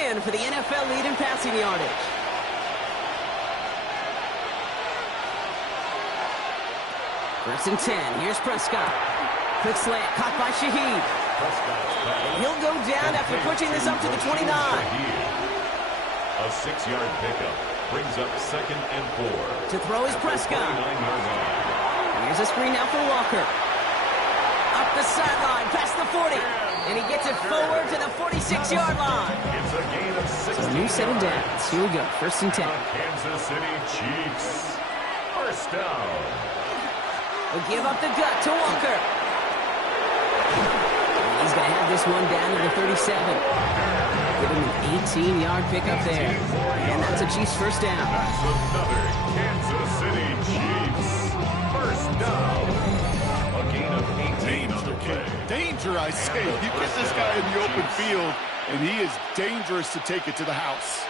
win for the NFL lead in passing yardage. First and 10. Here's Prescott. Quick slant, caught by Shaheed. And he'll go down after pushing this up to the 29. A 6-yard pickup brings up 2nd and 4. To throw is Prescott. Here's a screen now for Walker. Up the sideline, past the 40. And he gets it forward to the 46-yard line. It's a gain of 6. So a new set of downs. Here we go, first and 10. Kansas City Chiefs. First down. Will give up the gut to Walker. He's going to have this one down to the 37. Give him an 18-yard pickup there. And that's a Chiefs first down. That's another Kansas City Chiefs first down. A gain of 18 on the play. Danger, I say. You get this guy in the open field, and he is dangerous to take it to the house.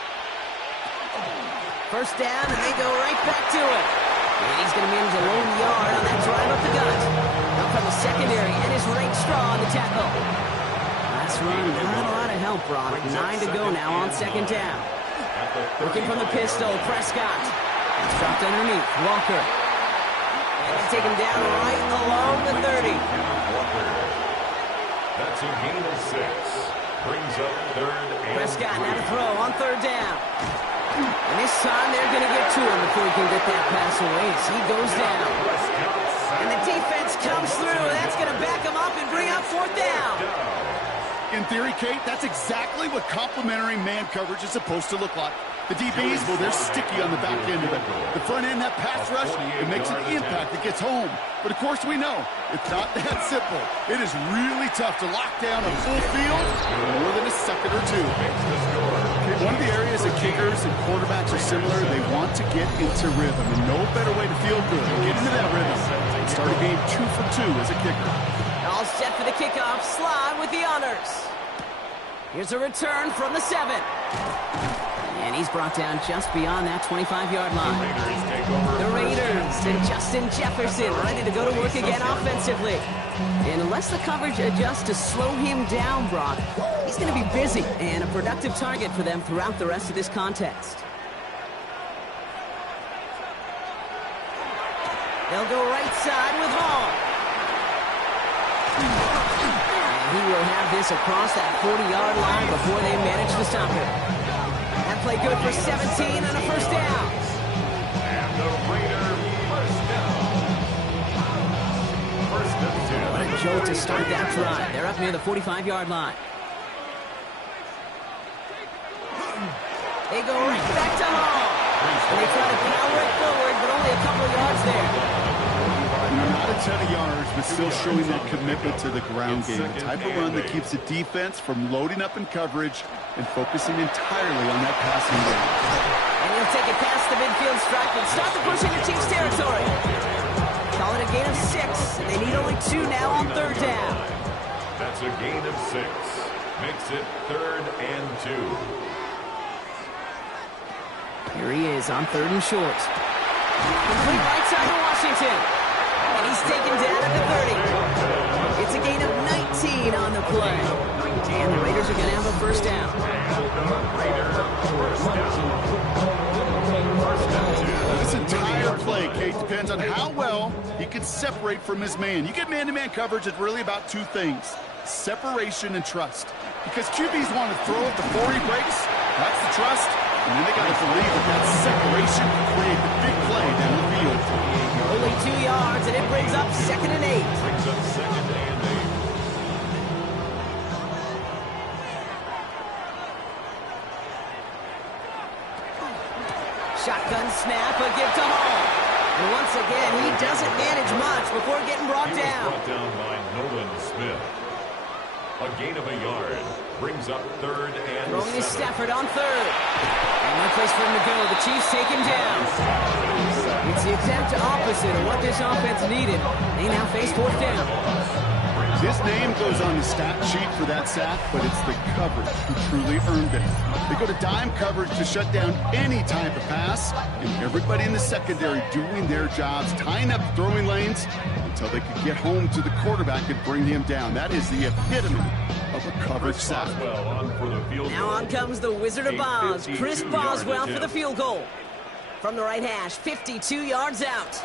First down, and they go right back to it. And he's going to manage a lone yard on that drive up the gut. Up from the secondary, and his right straw on the tackle. Last run, not a lot of help, Brock. 9 to go now on second down. Looking from the pistol, Prescott. It's dropped underneath, Walker. And they take him down right along the 30. That's a gain of 6. Brings up 3rd and Prescott 3. now to throw on 3rd down. And this time they're going to get to him before he can get that pass away as he goes down. And the defense comes through. That's going to back him up and bring up 4th down. In theory, Kate, that's exactly what complementary man coverage is supposed to look like. The DBs, well, they're sticky on the back end of it. The front end, that pass rush, it makes an impact that gets home. But, of course, we know it's not that simple. It is really tough to lock down a full field in more than a second or two. One of the areas that kickers and quarterbacks are similar, they want to get into rhythm. And no better way to feel good than get into that rhythm and start a game 2 for 2 as a kicker. All set for the kickoff. Slide with the honors. Here's a return from the 7. And he's brought down just beyond that 25-yard line. The Raiders and Justin Jefferson ready to go to work again offensively. And unless the coverage adjusts to slow him down, Brock, he's going to be busy and a productive target for them throughout the rest of this contest. They'll go right side with Hall. And he will have this across that 40-yard line before they manage to stop him. That play good for 17 and a first down. And the Raider first down. First and 10. What a jolt to start that drive. They're up near the 45-yard line. They go right back to Hall. And they try to power it forward, but only a couple of yards there. Not a ton of yards, but still showing that commitment to the ground game. The type of run that keeps the defense from loading up in coverage and focusing entirely on that passing game. And he'll take it past the midfield stripe and start the push into Chiefs territory. Call it a gain of 6, and they need only 2 now on 3rd down. That's a gain of 6. Makes it 3rd and 2. Here he is on 3rd and short. Complete right side to Washington. And he's taken down at the 30. It's a gain of 19 on the play. And the Raiders are going to have a first down. This entire play, Kate, depends on how well he can separate from his man. You get man-to-man coverage, it's really about 2 things: separation and trust. Because QBs want to throw it before he breaks. That's the trust. And then they got to believe that separation can create the big play down the field. Only 2 yards, and it brings up 2nd and 8. Brings up 2nd and 8. Shotgun snap, a give to Hall. And once again, he doesn't manage much before getting brought down. Brought down by Nolan Smith. A gain of a yard. Brings up 3rd and 7. Throwing is Stafford on 3rd. And no place for him to go. The Chiefs take him down. It's the exact opposite of what this offense needed. They now face 4th down. Brings His name goes on the stat sheet for that sack, but it's the coverage who truly earned it. They go to dime coverage to shut down any type of pass, and everybody in the secondary doing their jobs, tying up throwing lanes until they could get home to the quarterback and bring him down. That is the epitome of a coverage sack. Now on comes the Wizard of Oz, Chris Boswell for the field goal. From the right hash, 52 yards out.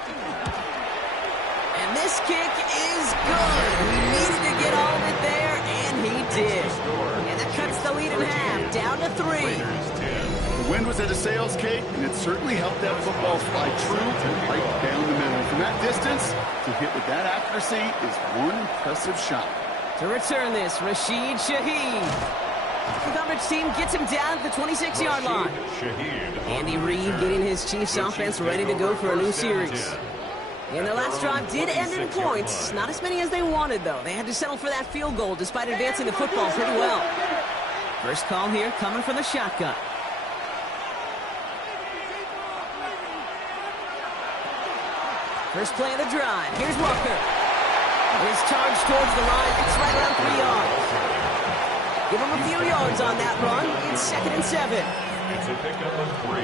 And this kick is good. He needed to get all of it there, and he did. And that cuts the lead in half, down to 3. The wind was at a sales cake, and it certainly helped that football fly true and right down the middle. From that distance, to hit with that accuracy is one impressive shot. To return this, Rashid Shaheed. The coverage team gets him down at the 26-yard line. Andy Reid getting his Chiefs offense ready to go for a new series. And their last drive did end in points. Not as many as they wanted, though. They had to settle for that field goal despite advancing the football pretty well. First call here coming from the shotgun. First play of the drive. Here's Walker. His charge towards the line. It's right around 3 yards. Give him a few yards on that run. It's 2nd and 7. It's a pickup of 3.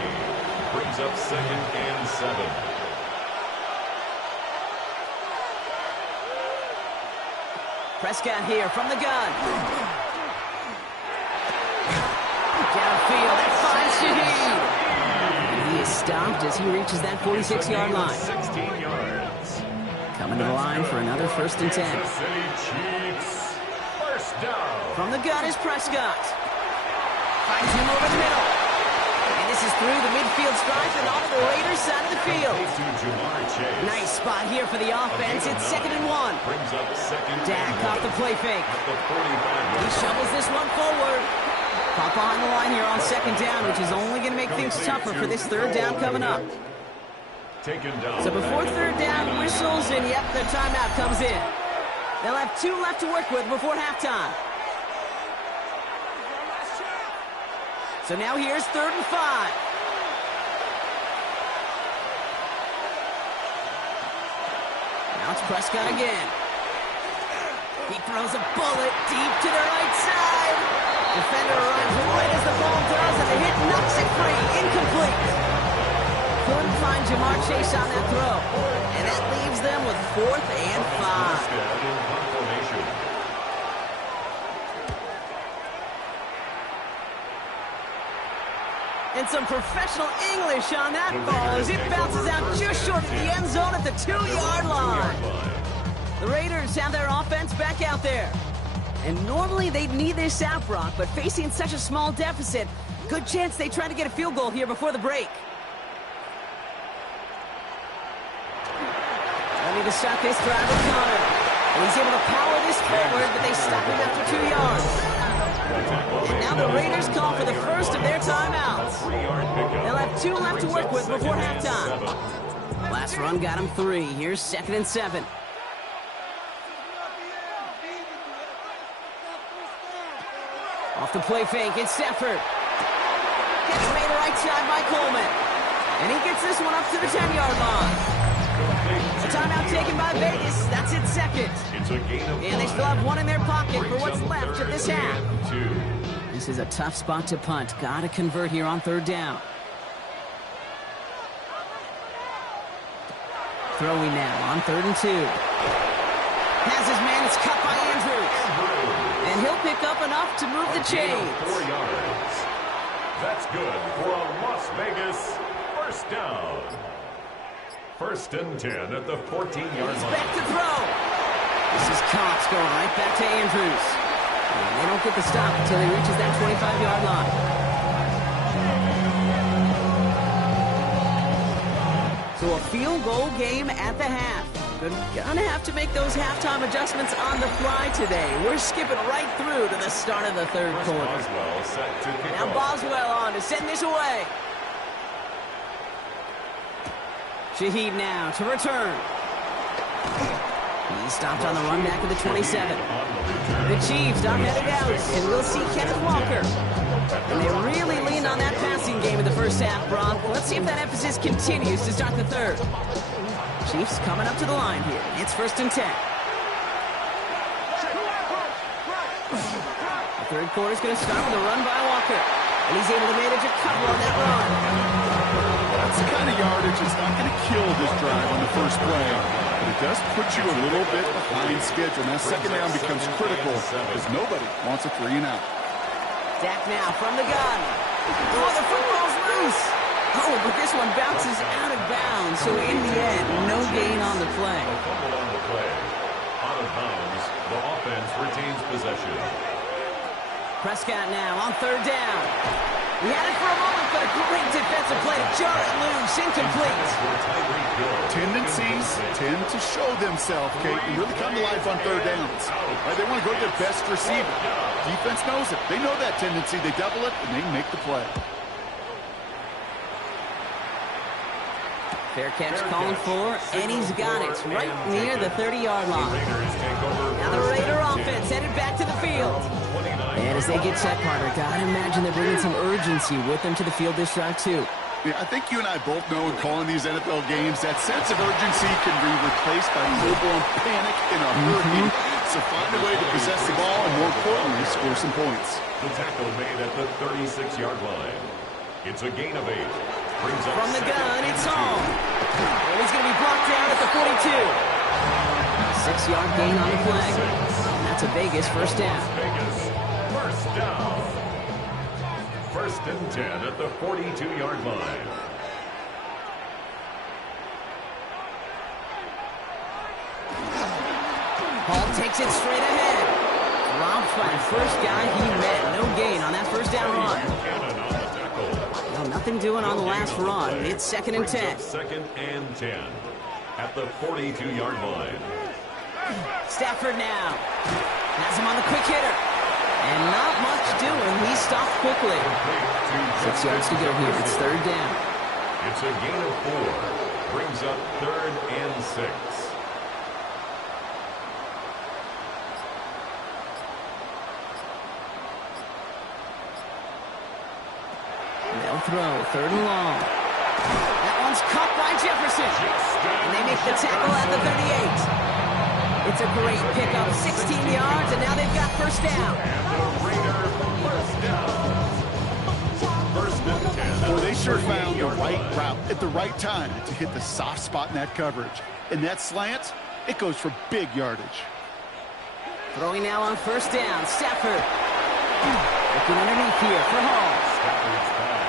Brings up 2nd and 7. Prescott here from the gun. Downfield, that finds Shaheed. He is stopped as he reaches that 46-yard line. 16 yards. Coming to the line for another 1st and 10. First down. From the gun is Prescott. Finds him over the middle. And this is through the midfield stripe and onto the Raiders side of the field. Nice spot here for the offense. It's 2nd and 1. Brings up 2nd. Dak off the play fake. He shovels this one forward. Pop behind the line here on 2nd down, which is only going to make things tougher for this 3rd down coming up. So before 3rd down whistles, and yep, the timeout comes in. They'll have 2 left to work with before halftime. So now here's 3rd and 5. Now it's Prescott again. He throws a bullet deep to the right side. Defender runs right as the ball does, and the hit knocks it free. Incomplete. Couldn't find Jamar Chase on that throw. And that leaves them with 4th and 5. And some professional English on that ball as it bounces out just short of the end zone at the 2-yard line. The Raiders have their offense back out there. And normally they'd need this out, Brock, but facing such a small deficit, good chance they try to get a field goal here before the break. Ready to start this drive with Connor. And he's able to power this forward, but they stop him after 2 yards. And now the Raiders call for the first of their timeouts. They'll have 2 left to work with before halftime. Last run got him 3. Here's 2nd and 7. Off the play fake, it's Stafford. Gets made right side by Coleman. And he gets this one up to the 10-yard line. A timeout taken by Vegas. That's its 2nd. And they still have 1 in their pocket for what's left of this half. This is a tough spot to punt. Got to convert here on 3rd down. Throwing now on 3rd and 2. Has his man. It's cut by Andrews. And he'll pick up enough to move the chains. 4 yards. That's good for a Las Vegas first down. 1st and 10 at the 14-yard He's line. back to throw. This is Cox going right back to Andrews. And they don't get the stop until he reaches that 25-yard line. So a field goal game at the half. They're gonna have to make those halftime adjustments on the fly today. We're skipping right through to the start of the 3rd quarter. Boswell set to kick Now off. Boswell on to send this away. Shaheed now to return. He stopped on the run back of the 27. The Chiefs are headed out, and we'll see Kenneth Walker. And they really leaned on that passing game in the first half, Brock. Let's see if that emphasis continues to start the 3rd. Chiefs coming up to the line here. It's 1st and 10. third quarter's going to start with a run by Walker. And he's able to manage a couple on that run. That's the kind of yardage that's not going to kill this drive on the first play. But it does put you a little bit behind schedule. Now, second down becomes critical because nobody wants a 3-and-out. Dak now from the gun. Oh, the football's loose. Oh, but this one bounces out of bounds. So in the end, no gain on the play. A fumble on the play. Out of bounds, the offense retains possession. Prescott now on third down. He had it for a moment, but a great defensive play to jar it loose. Incomplete. Tendencies tend to show themselves, Kate, and really come to life on third downs. Right? They want to go to their best receiver. Defense knows it. They know that tendency. They double it, and they make the play. Fair catch calling for, and he's got it right near the 30-yard line. Now the Raider offense headed back to the field. And as they get set, Parker, gotta imagine they're bringing some urgency with them to the field this drive, too. Yeah, I think you and I both know in calling these NFL games, that sense of urgency can be replaced by full-blown panic in a hurry. So find a way to possess the ball and, more importantly, score some points. The tackle made at the 36-yard line. It's a gain of 8. From the gun, it's home. And he's going to be blocked down at the 42. 6-yard gain on the play. And that's a Vegas first down. Vegas first down. First and 10 at the 42-yard line. Hall takes it straight ahead. Dropped by the first guy he met. No gain on that first down run. No, nothing doing on the last run. It's second and 10. Second and 10 at the 42-yard line. Stafford now has him on the quick hitter. And not much doing. He stopped quickly. 6 yards to go here. It's third down. It's a gain of 4. Brings up third and 6. They'll throw. Third and long. That one's caught by Jefferson. And they make the tackle at the 38. It's a great pickup. 16 yards, and now they've got first down. And the Raider first down. First and 10. Well, they sure found the right route at the right time to hit the soft spot in that coverage. And that slant, it goes for big yardage. Throwing now on first down. Stafford. Looking underneath here for Hall.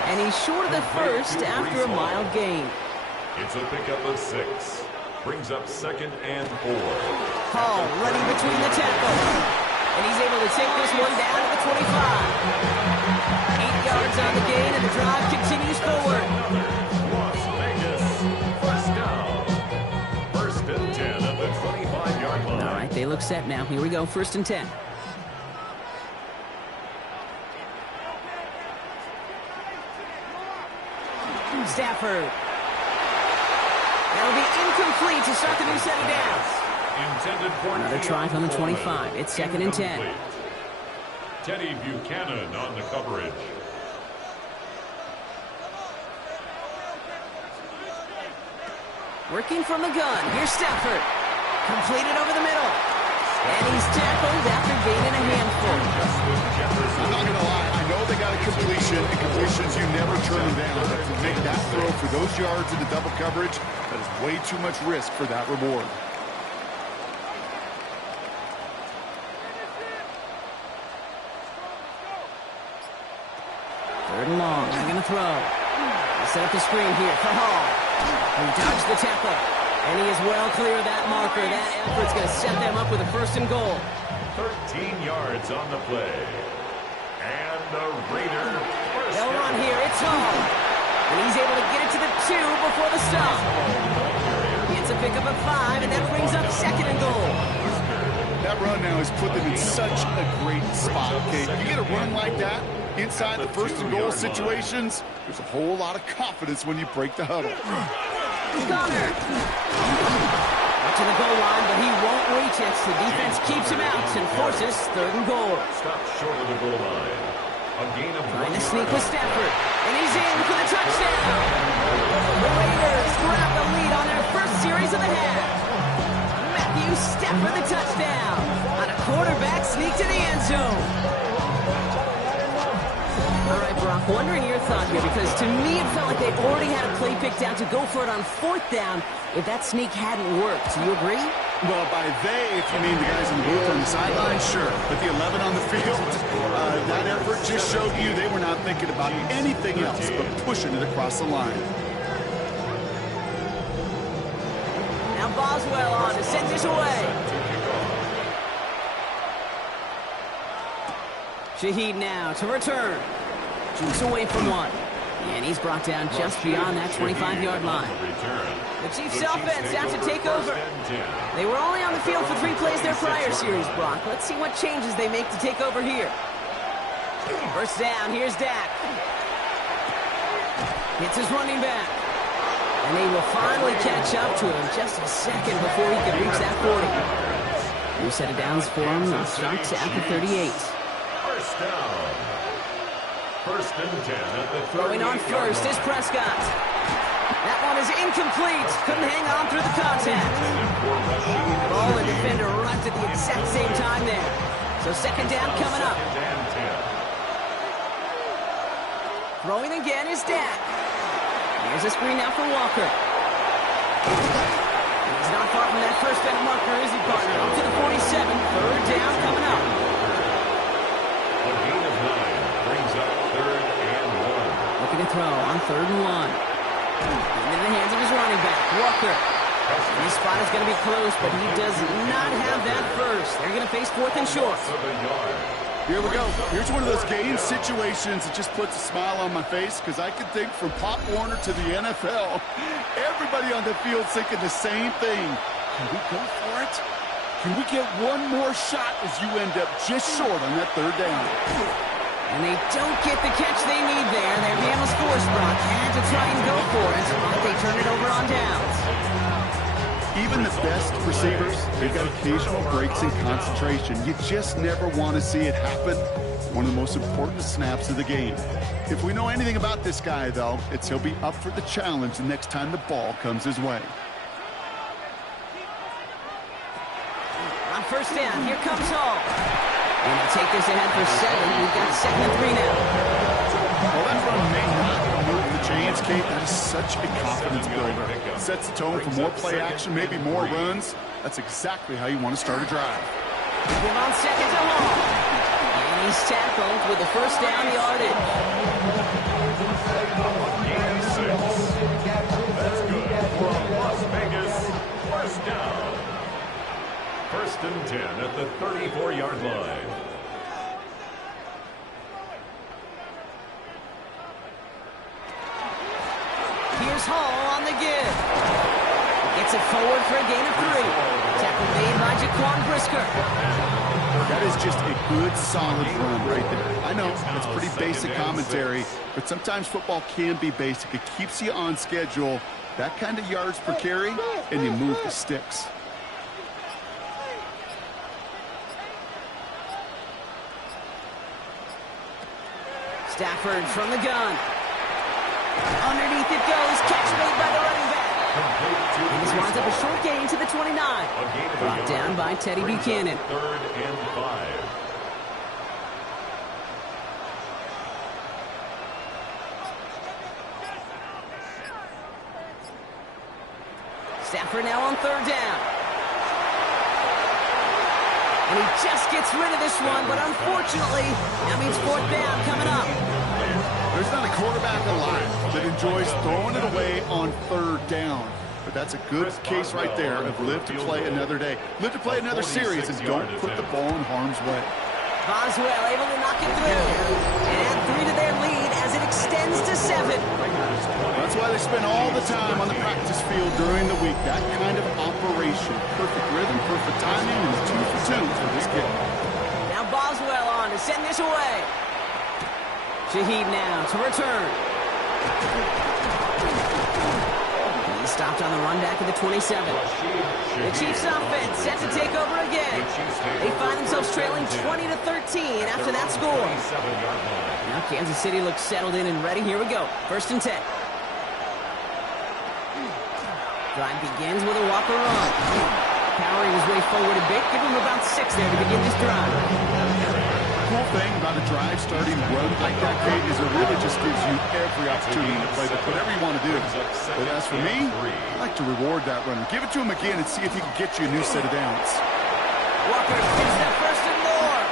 And he's short of the first after a mild gain. It's a pickup of 6. Brings up second and 4. Hall running between the tackles. And he's able to take this one down to the 25. 8 yards on the gain, and the drive continues forward. Las Vegas, first down. First and 10 at the 25-yard line. All right, they look set now. Here we go, first and 10. Stafford. That'll be incomplete to start the new set of downs. Intended for Another try from the 25. It's second and 10. Teddy Buchanan on the coverage. Working from the gun. Here's Stafford. Completed over the middle. And he's tackled after gaining a handful. I'm not going to lie. I know they got a completion, and completions, you never turn them down. But to make that throw for those yards in the double coverage, that is way too much risk for that reward. Third and long. They're going to throw. They set up the screen here for Hall. He dodged the tackle. And he is well clear of that marker. That effort's going to set them up with a first and goal. 13 yards on the play. And the Raider first They'll down. run here. It's Hall. And he's able to get it to the 2 before the stop. It's a pickup of 5, and that brings up second and goal. That run now has put them in such a great spot, okay? You get a run like that inside the first and goal situations, there's a whole lot of confidence when you break the huddle. Gunner. To the goal line, but he won't reach it. The defense keeps him out and forces third and goal. Stopped short of the goal line. A gain of Trying 1 to sneak yard. with Stafford. And he's in for the touchdown. The Raiders grab the lead on their first series of the half. Matthew Stafford the touchdown. On a quarterback sneak to the end zone. Brock, wondering your thought here, because to me it felt like they already had a play picked out to go for it on 4th down if that sneak hadn't worked. Do you agree? Well, by they, if you mean the guys in the booth on the sideline, sure. But the 11 on the field, that effort just showed you they were not thinking about anything else but pushing it across the line. Now Boswell on to send this away. Shaheed now to return. Jukes away from one. And he's brought down just beyond that 25-yard line. The Chiefs offense out to take over. They were only on the field for 3 plays their prior series, Brock. Let's see what changes they make to take over here. First down, here's Dak. Hits his running back. And they will finally catch up to him just a second before he can reach that 40. New set of downs for him. Starts at the 38. First down. First and 10 at the 38. Throwing on first is Prescott. That one is incomplete. Couldn't hang on through the contact. Ball and defender runs at the exact same time there. So second down coming up. Throwing again is Dak. Here's a screen now for Walker. He's not far from that first down marker, is he, partner? Up to the 47. Third down coming up. A gain of 9 brings up 3rd and 1. Looking to throw on 3rd and 1. Into the hands of his running back, Walker. This spot is going to be close, but he does not have that first. They're going to face 4th and short. Here we go. Here's one of those game situations that just puts a smile on my face, because I can think from Pop Warner to the NFL, everybody on the field thinking the same thing. Can we go for it? Can we get one more shot as you end up just short on that 3rd down? And they don't get the catch they need there. Their man was forced, Brock. Had to try and go for it, but they turn it over on downs. Even the best receivers, they've got occasional breaks in concentration. You just never want to see it happen. One of the most important snaps of the game. If we know anything about this guy, though, it's he'll be up for the challenge the next time the ball comes his way. On first down, here comes Hall. And they'll take this ahead for 7. We've got 2nd and 3 now. Well, that run may not move the chains, Kate. That is such a confidence builder. Sets the tone for more play action, maybe more runs. That's exactly how you want to start a drive. Give on 2nd to Hall. And he's tackled with the first down yardage. Gain 6. That's good for a Las Vegas first down. First and 10 at the 34-yard line. Here's Hall on the give. Gets it forward for a gain of 3. Tackle made by Jaquan Brisker. That is just a good, solid run right there. I know, it's pretty basic commentary, but sometimes football can be basic. It keeps you on schedule, that kind of yards per carry, and you move the sticks. Stafford from the gun. Underneath it goes. Catch made by the running back. And this winds up a short gain to the 29. Brought down by Teddy Buchanan. 3rd and 5. Stafford now on 3rd down. And he just gets rid of this one, but unfortunately, that means 4th down coming up. There's not a quarterback alive that enjoys throwing it away on 3rd down. But that's a good case right there of live to play another day. Live to play another series and don't put the ball in harm's way. Boswell able to knock it through. And add 3 to their lead as it extends to 7. That's why they spend all the time on the practice field during the week. That kind of operation. Perfect rhythm, perfect timing, and 2 for 2 for this kid. Now Boswell on to send this away. Shaheed now to return. He's stopped on the run back at the 27. The Chiefs offense set to take over again. They find themselves trailing 20-13 after that score. Now Kansas City looks settled in and ready. Here we go. 1st and 10. Drive begins with a Walker run. Powering his way forward a bit. Give him about 6 there to begin this drive. cool thing about a drive starting run like that, Kate, is it really just gives you every opportunity to play whatever you want to do. But as for me, I like to reward that runner. Give it to him again and see if he can get you a new set of downs. Walker gets that first and more.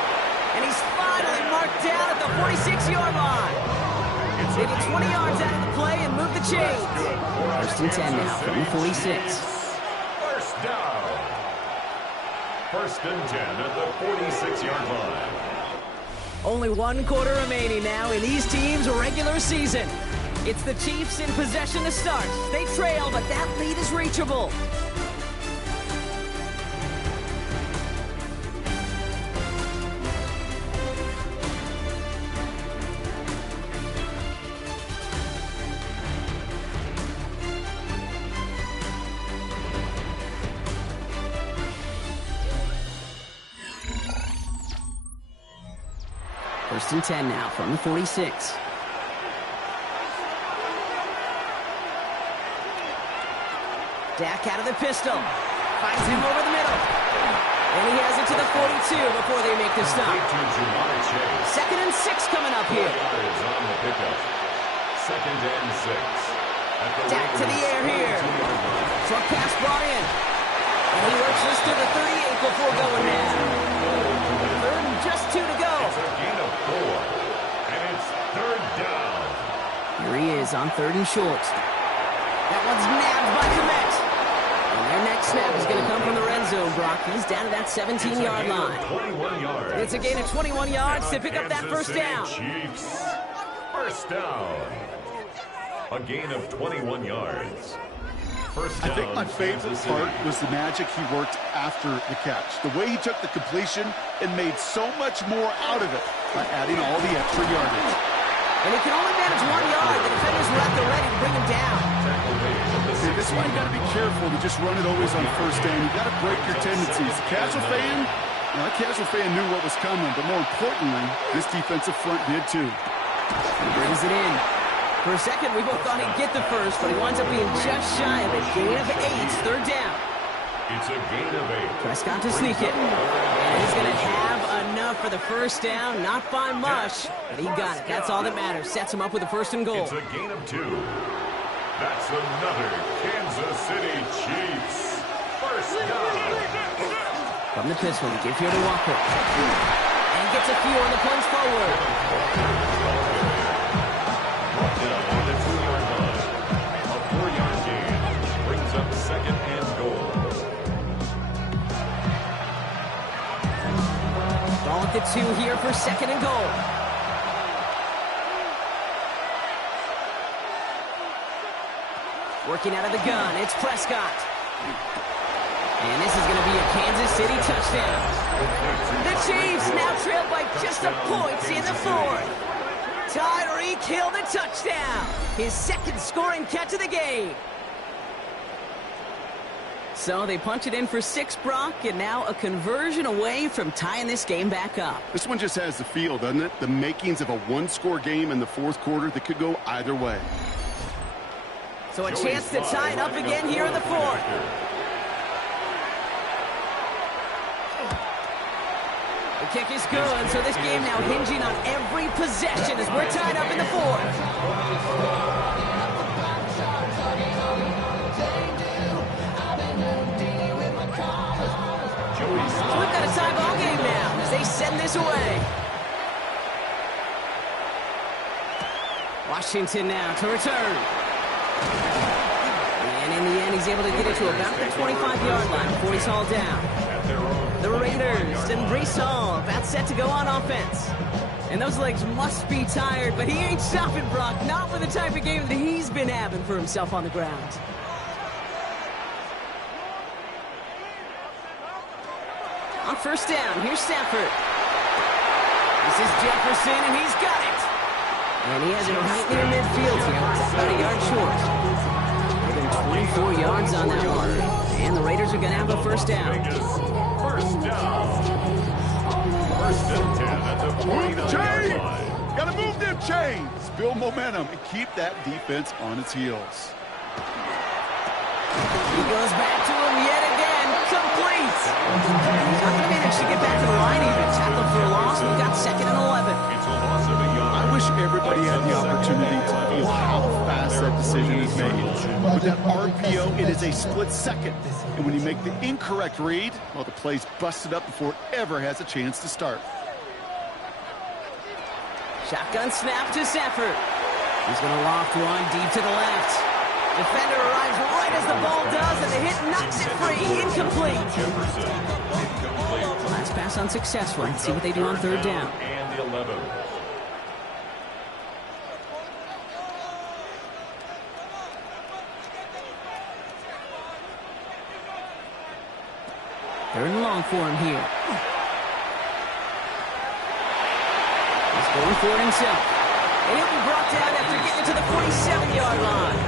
And he's finally marked down at the 46-yard line. They get 20 yards out of the play and move the chains. First and 10 now from the 46. First down. First and 10 at the 46-yard line. Only one quarter remaining now in these teams' regular season. It's the Chiefs in possession to start. They trail, but that lead is reachable. First and 10 now from the 46. Dak out of the pistol. Finds him over the middle. And he has it to the 42 before they make the stop. Second and 6 coming up here. Second and 6. Dak to the air here. Short pass brought in. And he works this to the 38 before going now. Third and just 2 to go. It's a gain of 4. And it's third down. Here he is on third and short. That one's nabbed by Komet. And their next snap is going to come from the red zone, Brock. He's down to that 17-yard line. 21 yards. It's a gain of 21 yards to pick up that first down. Chiefs. First down. A gain of 21 yards. First down, I think my favorite part was the magic he worked after the catch. The way he took the completion and made so much more out of it by adding all the extra yardage. And he can only manage 1 yard. The defenders were at the ready to bring him down. See, this is why you got to be careful to just run it always on first down. You got to break your tendencies. Casual fan, that casual fan knew what was coming, but more importantly, this defensive front did too. He brings it in. For a second, we both thought he'd get the first, but he winds up being just shy of a gain of 8. Third down. It's a gain of 8. Prescott to sneak it. And he's going to have enough for the first down. Not by much, but he got it. That's all that matters. Sets him up with a first and goal. It's a gain of 2. That's another Kansas City Chiefs. First down. From the pistol, they give here to Walker. And he gets a few on the plunge forward. Second and goal. Ball at the 2 here for second and goal. Working out of the gun, it's Prescott. And this is going to be a Kansas City touchdown. The Chiefs now trail by just a point in the fourth. Tyreek Hill the touchdown. His second scoring catch of the game. So they punch it in for 6, Brock, and now a conversion away from tying this game back up. This one just has the feel, doesn't it? The makings of a one-score game in the fourth quarter that could go either way. So a chance to tie it up again here in the fourth. The kick is good, so this game now hinging on every possession as we're tied up in the fourth. So we've got a tie ball game now as they send this away. Washington now to return. And in the end, he's able to get it to about the 25-yard line before he's hauled down. The Raiders and Breece Hall about set to go on offense. And those legs must be tired, but he ain't stopping, Brock. Not with the type of game that he's been having for himself on the ground. On first down, here's Stafford. This is Jefferson, and he's got it. And he has it right near midfield here. About a yard short. More than 24 yards on that one. And the Raiders are going to have a first down. First down. First and 10 at the 49-yard line. Got to move them chains. Build momentum and keep that defense on its heels. He goes back to him yet again. Complete. Not going to manage to get back to the line even. Tackled for a loss. loss. We've got 2nd and 11. It's a loss of a yard. I wish everybody had the opportunity to feel how fast that decision is made. With that RPO, it is a split second. And when you make the incorrect read, well, the play's busted up before it ever has a chance to start. Shotgun snap to Sanford. He's going to loft one deep to the left. Defender arrives right as the ball does, and the hit knocks it free. Incomplete. Last pass unsuccessful. Let's see what they do on 3rd down. And 11. Third and long for him here. He's going for it himself. And he'll be brought down after getting to the 47-yard line.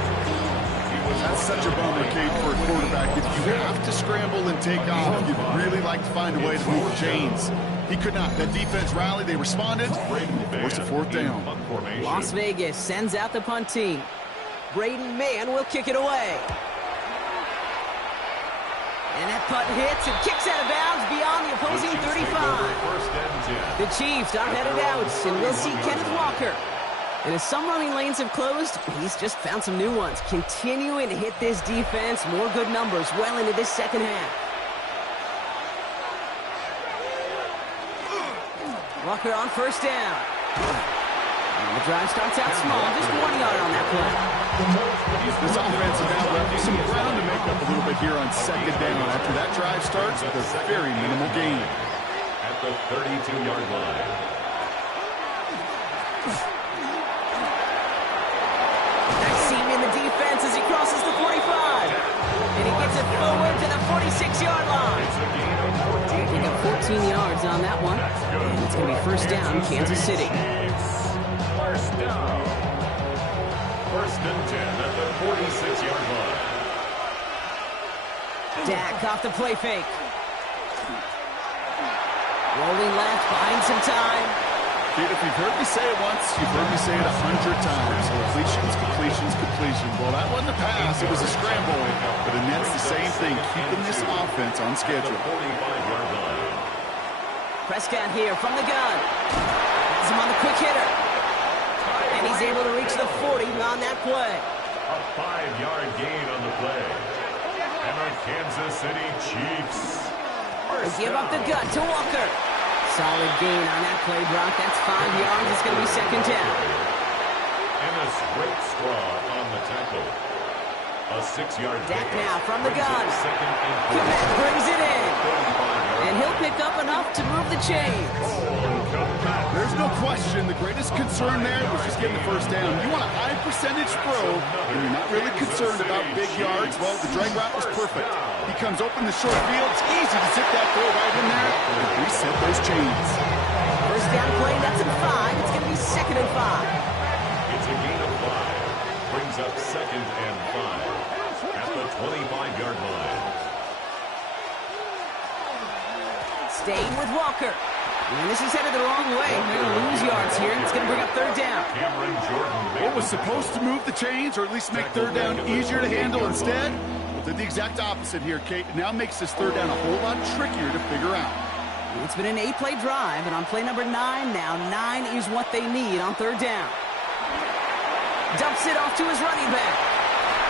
That's such a bummer, Kate, for a quarterback. If you have to scramble and take off, you'd really like to find a way to move the chains. He could not. That defense rallied. They responded. Forced a 4th down. Las Vegas sends out the punt team. Braden Mann will kick it away. And that punt hits and kicks out of bounds beyond the opposing 35. The Chiefs are headed out, and we'll see Kenneth Walker. And as some running lanes have closed, he's just found some new ones, continuing to hit this defense. More good numbers well into this 2nd half. Walker on 1st down. And the drive starts out small, just 1 yard on that play. This offense is now left with some ground to make up a little bit here on 2nd down. After that drive starts with a very minimal gain. At the 32-yard line. In the defense as he crosses the 45. And he gets it forward to the 46-yard line. He got 14 yards on that one. And it's going to be 1st down, Kansas City. 1st down. 1st and 10 at the 46-yard line. Dak off the play fake. Rolling left, buying some time. Dude, if you've heard me say it once, you've heard me say it 100 times. Completions, completions, completions. Well, that wasn't a pass. It was a scramble. But the Nets, the same thing, keeping this offense on schedule. 45-yard line. Prescott here from the gun. Has him on the quick hitter. And he's able to reach the 40 on that play. A 5-yard gain on the play. And the Kansas City Chiefs. Give up the gut to Walker. Solid gain on that play, Brock. That's 5 yards. It's going to be 2nd down. And a straight straw on the tackle. A 6-yard Dak now from the gun. Second Komet brings it in. 35-yard. And he'll pick up enough to move the chains. There's no question the greatest concern there was just getting the 1st down. You want a high percentage throw, and you're not really concerned about big yards. Well, the drag route was perfect. He comes open the short field. It's easy to zip that throw right in there and reset those chains. 1st down play, that's in 5. It's going to be 2nd and 5. It's a gain of 5. Brings up 2nd and 5 at the 25-yard line. Staying with Walker. And this is headed the wrong way. They're going to lose yards here. It's going to bring up 3rd down. Cameron Jordan. What was supposed to move the chains, or at least make 3rd down easier to handle instead? Well, did the exact opposite here, Kate. It now makes this 3rd down a whole lot trickier to figure out. It's been an 8-play drive, and on play number 9 now, 9 is what they need on 3rd down. Dumps it off to his running back.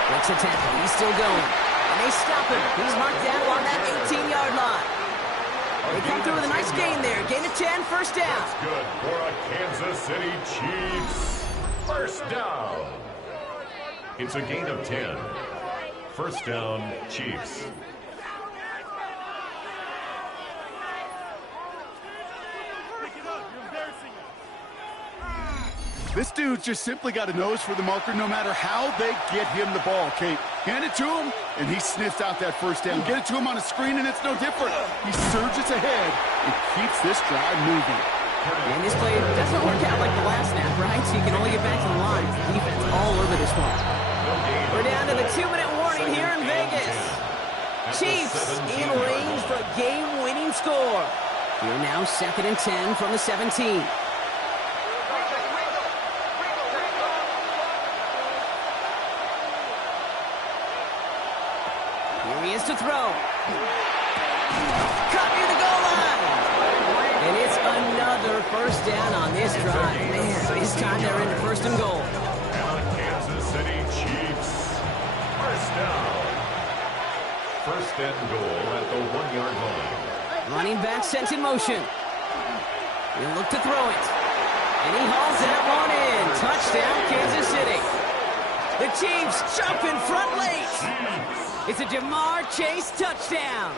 Breaks a tackle. He's still going. And they stop him. He's marked down on that 18-yard line. They come through with a nice gain there. Gain of 10, 1st down. That's good for a Kansas City Chiefs. 1st down. It's a gain of 10. 1st down, Chiefs. This dude's just simply got a nose for the marker no matter how they get him the ball, Kate. Hand it to him, and he sniffs out that 1st down. Get it to him on a screen, and it's no different. He surges ahead and keeps this drive moving. And this play doesn't work out like the last snap, right? So you can only get back to the line. Defense all over this one. We're down to the 2-minute warning here in Vegas. Chiefs in range for a game-winning score. Here now, 2nd and 10 from the 17. Here he is to throw. Cut near the goal line. And it's another first down on this drive. Man, this time they're into first and goal. And the Kansas City Chiefs. First down. First and goal at the 1-yard line. Running back sent in motion. He'll look to throw it. And he hauls that one in. Touchdown, Kansas City. The Chiefs jump in front late. It's a Jamar Chase touchdown.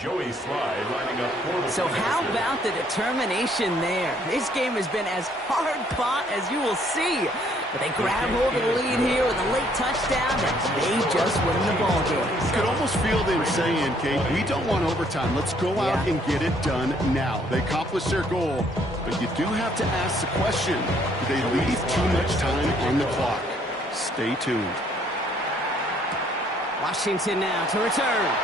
Joey Sly lining up for the So how about the determination there? This game has been as hard-fought as you will see. But they grab hold of the lead here with a late touchdown that may just win the ball game. You could almost feel them saying, Kate, we don't want overtime. Let's go out and get it done now. They accomplished their goal, but you do have to ask the question, do they leave too much time on the clock? Stay tuned. Washington now to return.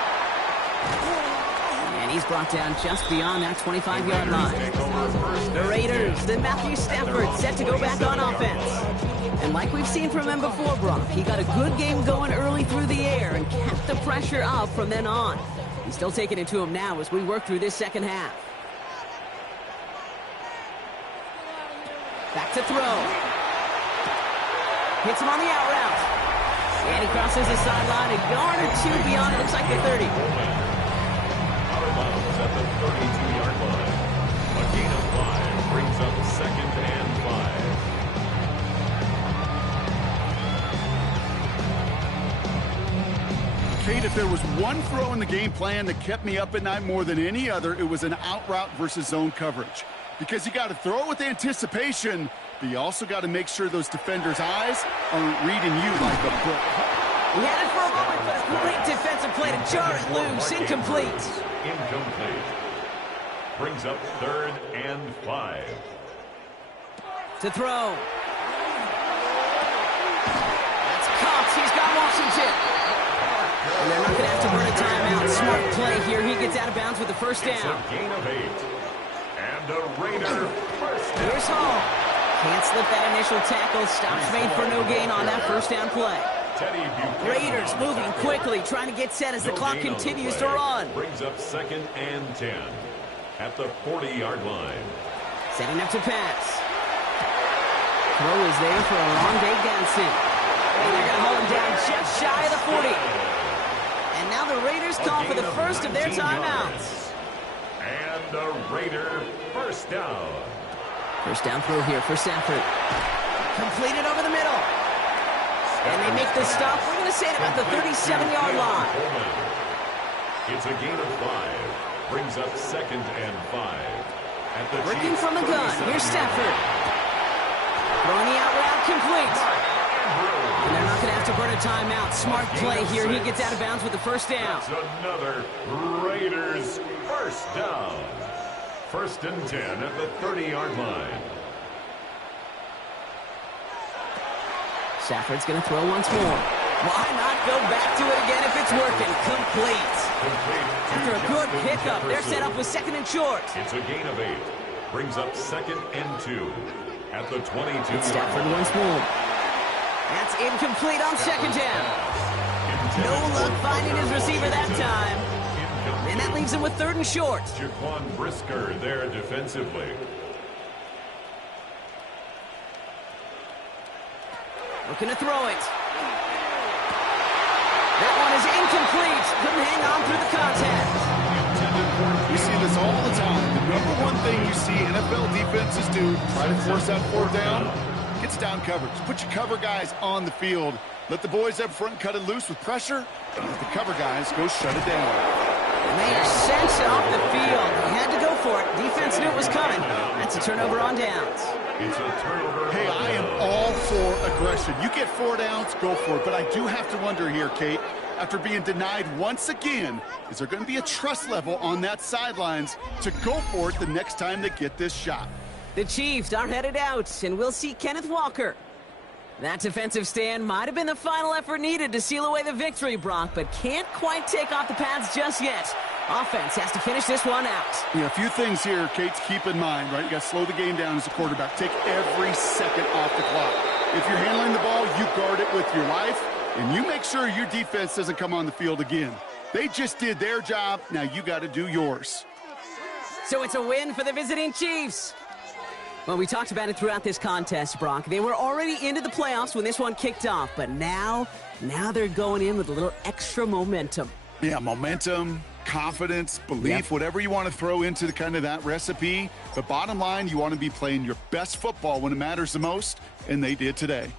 And he's brought down just beyond that 25-yard line. The Raiders, then Matthew Stafford set to go back on offense. And like we've seen from him before, Brock, he got a good game going early through the air and kept the pressure up from then on. He's still taking it to him now as we work through this second half. Back to throw. Hits him on the out route. And he crosses the sideline a yard or two beyond, it looks like the 30. Out of bounds at the 32-yard line. A gain of 5 brings up second and 5. Kate, if there was one throw in the game plan that kept me up at night more than any other, it was an out route versus zone coverage. Because you got to throw it with anticipation, but you also got to make sure those defenders' eyes aren't reading you like a book. He had it for a moment, but a great defensive play to jar it loose. Incomplete. Incomplete. Brings up third and 5. To throw. That's caught. He's got Washington. And they're not going to have to burn a timeout. Smart play here. He gets out of bounds with the first down. It's a gain of 8. And a Raider first down. Here's Hall. Can't slip that initial tackle. Stops made for no gain on that first down play. Raiders moving quickly, trying to get set as the clock continues to run. Brings up second and 10 at the 40-yard line. Setting up to pass. Throw is there for a long day dancing. And they're going to hold him down just shy of the 40. And now the Raiders call for the first of their timeouts. And the Raider first down. First down throw here for Stafford. Completed over the middle. And they make the stop. We're going to say it about the 37-yard line. It's a gain of 5. Brings up second and 5. Working from the gun. Here's Stafford. Throwing the out route complete. And they're not going to have to burn a timeout. Smart play here. He gets out of bounds with the first down. That's another Raiders first down. First and 10 at the 30-yard line. Stafford's going to throw once more. Why not go back to it again if it's working? Complete. After a good pickup, they're set up with second and short. It's a gain of 8. Brings up second and 2 at the 22. Stafford once more. That's incomplete on second down. No luck finding his receiver that time. And that leaves him with third and short. Jaquan Brisker there defensively. Looking to throw it. That one is incomplete. Couldn't hang on through the contact. We see this all the time. The number one thing you see NFL defenses do, try to force that fourth down, gets down coverage. Put your cover guys on the field. Let the boys up front cut it loose with pressure. Let the cover guys go shut it down. And they are sent off the field. He had to go for it. Defense knew it was coming. That's a turnover on downs. It's a turnover. Hey, I am all for aggression. You get 4 downs, go for it. But I do have to wonder here, Kate, after being denied once again, is there going to be a trust level on that sidelines to go for it the next time they get this shot? The Chiefs are headed out, and we'll see Kenneth Walker. That defensive stand might have been the final effort needed to seal away the victory, Brock, but can't quite take off the pads just yet. Offense has to finish this one out. Yeah, a few things here, Kate, to keep in mind, right? You got to slow the game down as a quarterback. Take every second off the clock. If you're handling the ball, you guard it with your life, and you make sure your defense doesn't come on the field again. They just did their job. Now you got to do yours. So it's a win for the visiting Chiefs. Well, we talked about it throughout this contest, Brock. They were already into the playoffs when this one kicked off, but now they're going in with a little extra momentum. Yeah, momentum, confidence, belief, whatever you want to throw into the kind of that recipe. But bottom line, you want to be playing your best football when it matters the most, and they did today.